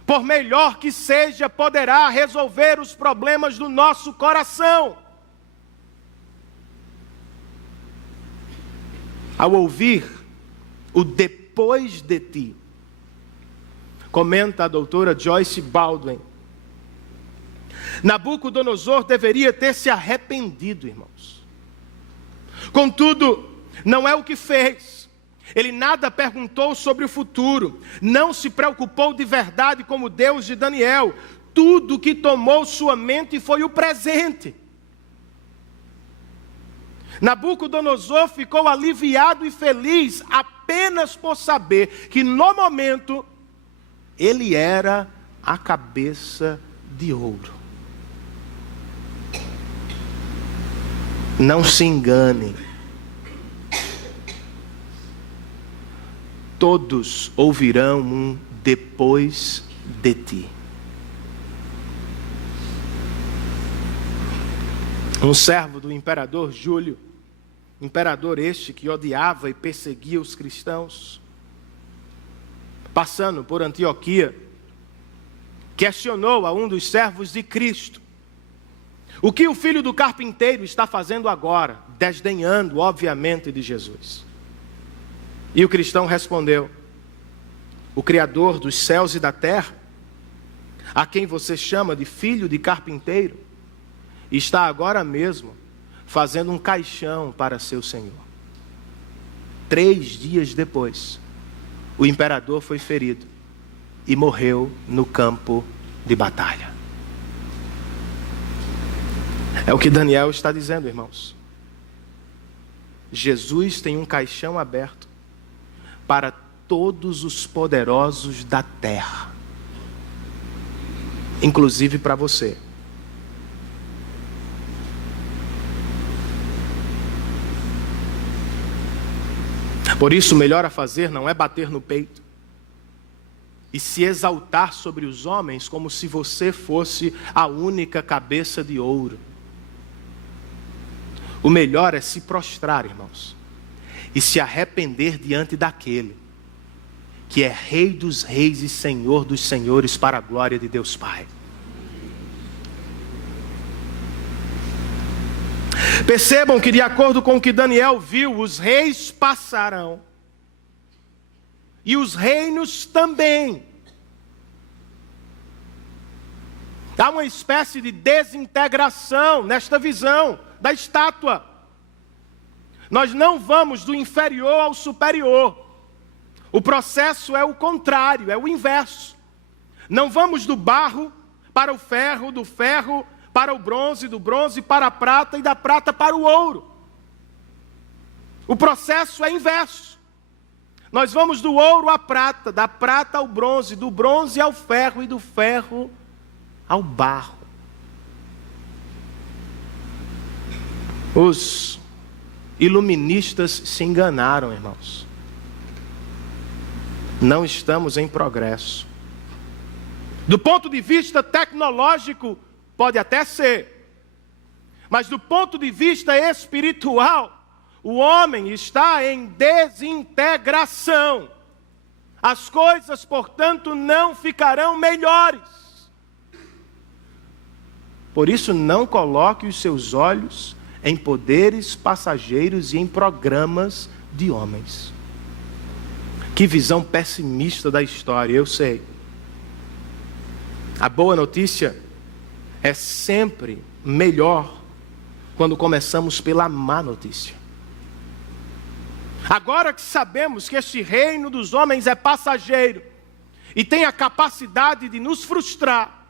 por melhor que seja, poderá resolver os problemas do nosso coração. Ao ouvir o depois de ti, comenta a doutora Joyce Baldwin, Nabucodonosor deveria ter se arrependido, irmãos. Contudo, não é o que fez. Ele nada perguntou sobre o futuro, não se preocupou de verdade como o Deus de Daniel. Tudo que tomou sua mente foi o presente. Nabucodonosor ficou aliviado e feliz apenas por saber que no momento ele era a cabeça de ouro. Não se engane. Todos ouvirão um depois de ti. Um servo do imperador Júlio, imperador este que odiava e perseguia os cristãos, passando por Antioquia, questionou a um dos servos de Cristo: o que o filho do carpinteiro está fazendo agora? Desdenhando, obviamente, de Jesus. E o cristão respondeu: o Criador dos céus e da terra, a quem você chama de filho de carpinteiro, está agora mesmo fazendo um caixão para seu senhor. 3 dias depois, o imperador foi ferido e morreu no campo de batalha. É o que Daniel está dizendo, irmãos. Jesus tem um caixão aberto para todos os poderosos da terra, inclusive para você. Por isso, o melhor a fazer não é bater no peito e se exaltar sobre os homens como se você fosse a única cabeça de ouro. O melhor é se prostrar, irmãos, e se arrepender diante daquele que é Rei dos reis e Senhor dos senhores, para a glória de Deus Pai. Percebam que, de acordo com o que Daniel viu, os reis passarão e os reinos também. Há uma espécie de desintegração nesta visão da estátua. Nós não vamos do inferior ao superior. O processo é o contrário, é o inverso. Não vamos do barro para o ferro, do ferro para o bronze, do bronze para a prata e da prata para o ouro. O processo é inverso. Nós vamos do ouro à prata, da prata ao bronze, do bronze ao ferro e do ferro ao barro. Os iluministas se enganaram, irmãos. Não estamos em progresso. Do ponto de vista tecnológico, pode até ser. Mas do ponto de vista espiritual, o homem está em desintegração. As coisas, portanto, não ficarão melhores. Por isso, não coloque os seus olhos em poderes passageiros e em programas de homens. Que visão pessimista da história, eu sei. A boa notícia é sempre melhor quando começamos pela má notícia. Agora que sabemos que este reino dos homens é passageiro e tem a capacidade de nos frustrar,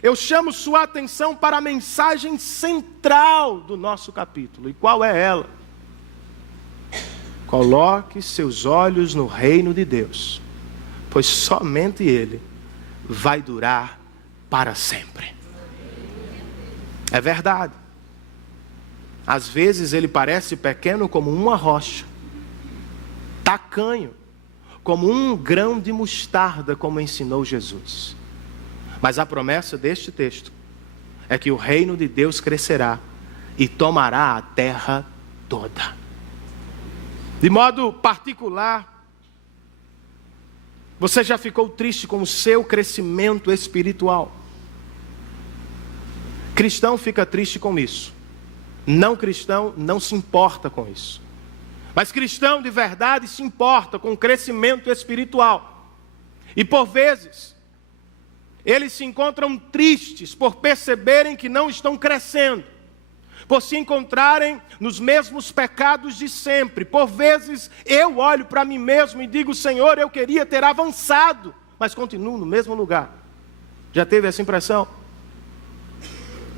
eu chamo sua atenção para a mensagem central do nosso capítulo. E qual é ela? Coloque seus olhos no reino de Deus, pois somente Ele vai durar para sempre. É verdade. Às vezes Ele parece pequeno como uma rocha, tacanho como um grão de mostarda, como ensinou Jesus. Mas a promessa deste texto é que o reino de Deus crescerá e tomará a terra toda. De modo particular, você já ficou triste com o seu crescimento espiritual? Cristão fica triste com isso. Não cristão não se importa com isso. Mas cristão de verdade se importa com o crescimento espiritual. E por vezes, eles se encontram tristes por perceberem que não estão crescendo, por se encontrarem nos mesmos pecados de sempre. Por vezes eu olho para mim mesmo e digo: Senhor, eu queria ter avançado, mas continuo no mesmo lugar. Já teve essa impressão?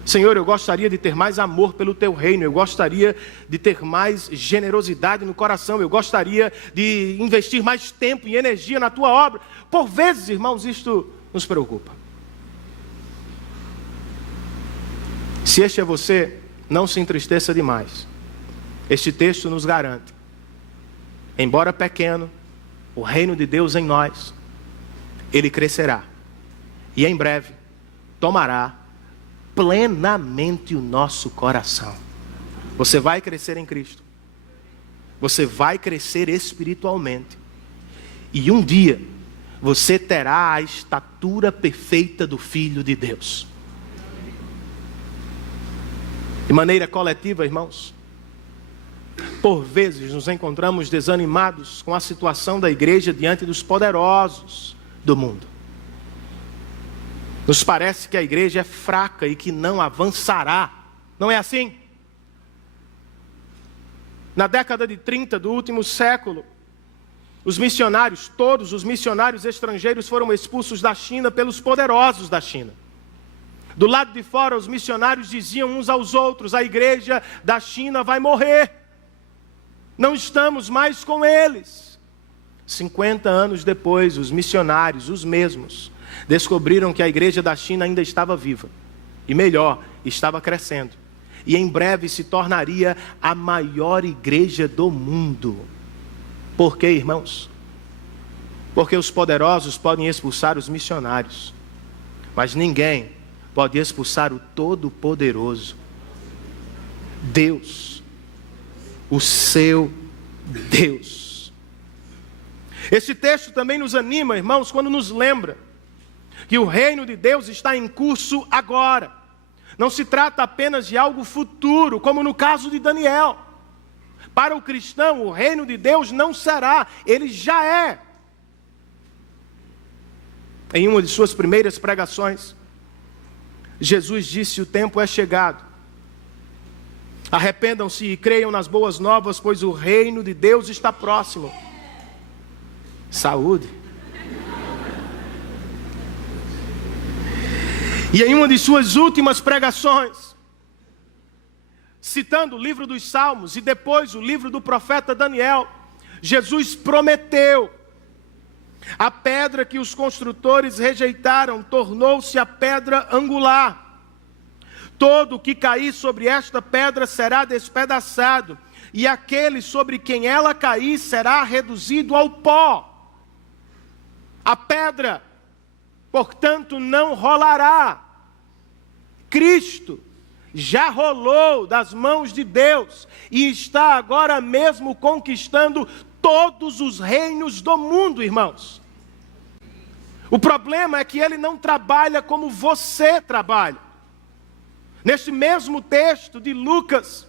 Senhor, eu gostaria de ter mais amor pelo Teu reino, eu gostaria de ter mais generosidade no coração, eu gostaria de investir mais tempo e energia na Tua obra. Por vezes, irmãos, isto nos preocupa. Se este é você, não se entristeça demais. Este texto nos garante, embora pequeno, o reino de Deus em nós, ele crescerá. E em breve, tomará plenamente o nosso coração. Você vai crescer em Cristo. Você vai crescer espiritualmente. E um dia, você terá a estatura perfeita do Filho de Deus. De maneira coletiva, irmãos, Por vezes nos encontramos desanimados com a situação da igreja diante dos poderosos do mundo. Nos parece que a igreja é fraca e que não avançará. Não é assim? Na década de 30 do último século, os missionários, todos os missionários estrangeiros foram expulsos da China pelos poderosos da China. Do lado de fora, os missionários diziam uns aos outros: a igreja da China vai morrer. Não estamos mais com eles. 50 anos depois, os missionários, os mesmos, descobriram que a igreja da China ainda estava viva. E melhor, estava crescendo. E em breve se tornaria a maior igreja do mundo. Por quê, irmãos? Porque os poderosos podem expulsar os missionários, mas ninguém pode expulsar o Todo-Poderoso. Deus. O seu Deus. Esse texto também nos anima, irmãos, quando nos lembra que o reino de Deus está em curso agora. Não se trata apenas de algo futuro, como no caso de Daniel. Para o cristão, o reino de Deus não será, ele já é. Em uma de suas primeiras pregações, Jesus disse: o tempo é chegado. Arrependam-se e creiam nas boas novas, pois o reino de Deus está próximo. Saúde. E em uma de suas últimas pregações, citando o livro dos Salmos e depois o livro do profeta Daniel, Jesus prometeu: a pedra que os construtores rejeitaram tornou-se a pedra angular. Todo que cair sobre esta pedra será despedaçado, e aquele sobre quem ela cair será reduzido ao pó. A pedra, portanto, não rolará. Cristo já rolou das mãos de Deus e está agora mesmo conquistando todos os reinos do mundo, irmãos. O problema é que ele não trabalha como você trabalha. Neste mesmo texto de Lucas,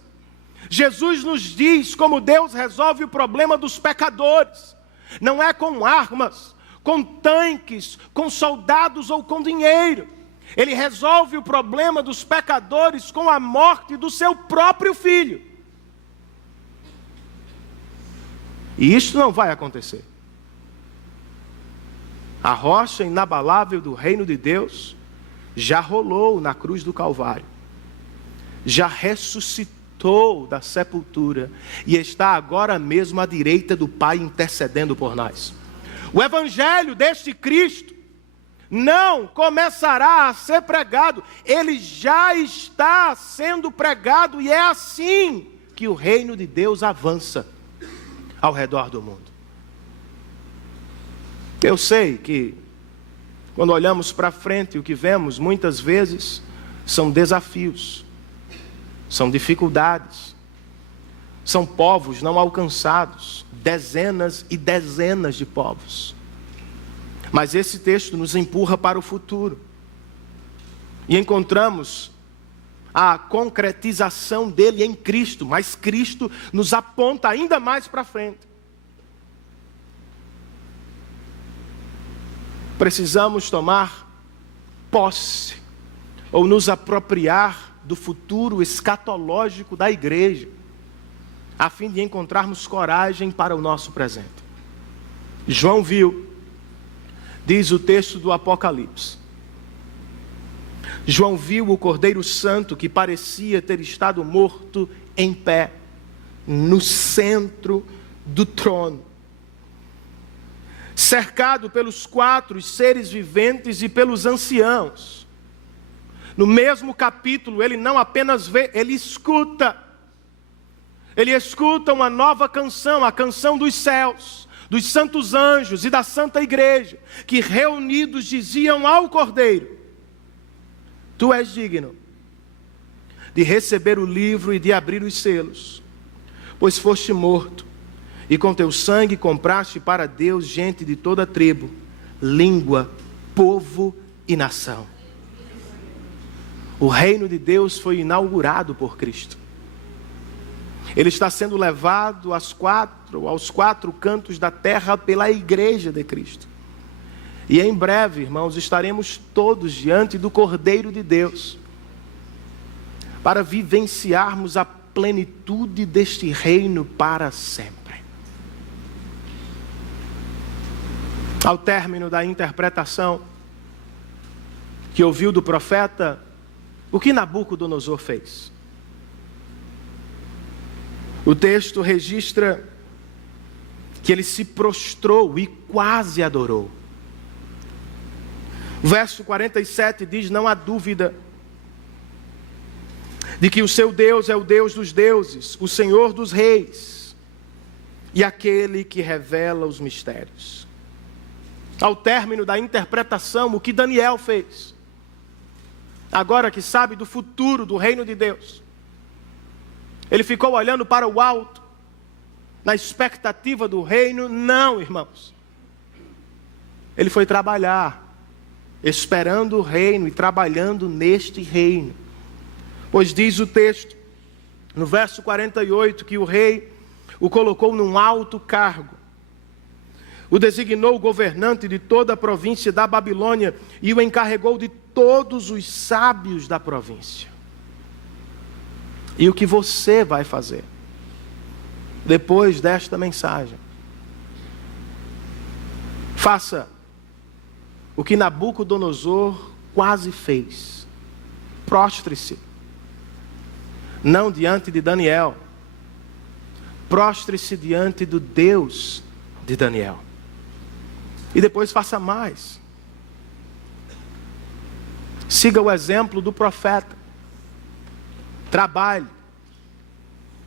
Jesus nos diz como Deus resolve o problema dos pecadores. Não é com armas, com tanques, com soldados ou com dinheiro. Ele resolve o problema dos pecadores com a morte do seu próprio filho. E isso não vai acontecer. A rocha inabalável do reino de Deus já rolou na cruz do Calvário. Já ressuscitou da sepultura e está agora mesmo à direita do Pai intercedendo por nós. O evangelho deste Cristo não começará a ser pregado, ele já está sendo pregado, e é assim que o reino de Deus avança ao redor do mundo. Eu sei que quando olhamos para frente, o que vemos muitas vezes são desafios, são dificuldades, são povos não alcançados, dezenas e dezenas de povos. Mas esse texto nos empurra para o futuro. E encontramos a concretização dele em Cristo, mas Cristo nos aponta ainda mais para frente. Precisamos tomar posse, ou nos apropriar do futuro escatológico da igreja, a fim de encontrarmos coragem para o nosso presente. João viu, diz o texto do Apocalipse. João viu o Cordeiro Santo que parecia ter estado morto em pé, no centro do trono, cercado pelos 4 seres viventes e pelos anciãos. No mesmo capítulo, ele não apenas vê, ele escuta. Ele escuta uma nova canção, a canção dos céus, dos santos anjos e da santa igreja, que reunidos diziam ao Cordeiro: tu és digno de receber o livro e de abrir os selos, pois foste morto, e com teu sangue compraste para Deus gente de toda tribo, língua, povo e nação. O reino de Deus foi inaugurado por Cristo. Ele está sendo levado aos quatro cantos da terra pela igreja de Cristo. E em breve, irmãos, estaremos todos diante do Cordeiro de Deus, para vivenciarmos a plenitude deste reino para sempre. Ao término da interpretação que ouviu do profeta, o que Nabucodonosor fez? O texto registra que ele se prostrou e quase adorou. O verso 47 diz: não há dúvida de que o seu Deus é o Deus dos deuses, o Senhor dos reis e aquele que revela os mistérios. Ao término da interpretação, o que Daniel fez? Agora que sabe do futuro do reino de Deus, ele ficou olhando para o alto, na expectativa do reino? Não, irmãos. Ele foi trabalhar, esperando o reino e trabalhando neste reino. Pois diz o texto, no verso 48, que o rei o colocou num alto cargo, o designou governante de toda a província da Babilônia e o encarregou de todos os sábios da província. E o que você vai fazer depois desta mensagem? Faça o que Nabucodonosor quase fez. Prostre-se. Não diante de Daniel. Prostre-se diante do Deus de Daniel. E depois faça mais. Siga o exemplo do profeta. Trabalhe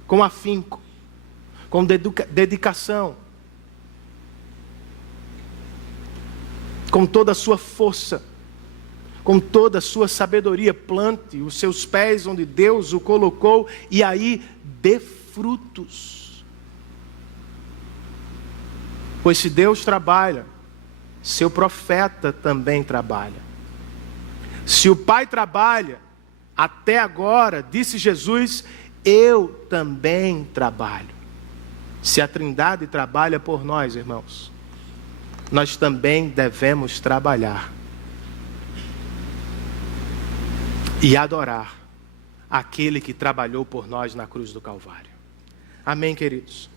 com afinco, com dedicação, com toda a sua força, com toda a sua sabedoria. Plante os seus pés onde Deus o colocou e aí dê frutos. Pois se Deus trabalha, seu profeta também trabalha. Se o Pai trabalha, até agora, disse Jesus, eu também trabalho. Se a Trindade trabalha por nós, irmãos, nós também devemos trabalhar e adorar aquele que trabalhou por nós na cruz do Calvário. Amém, queridos?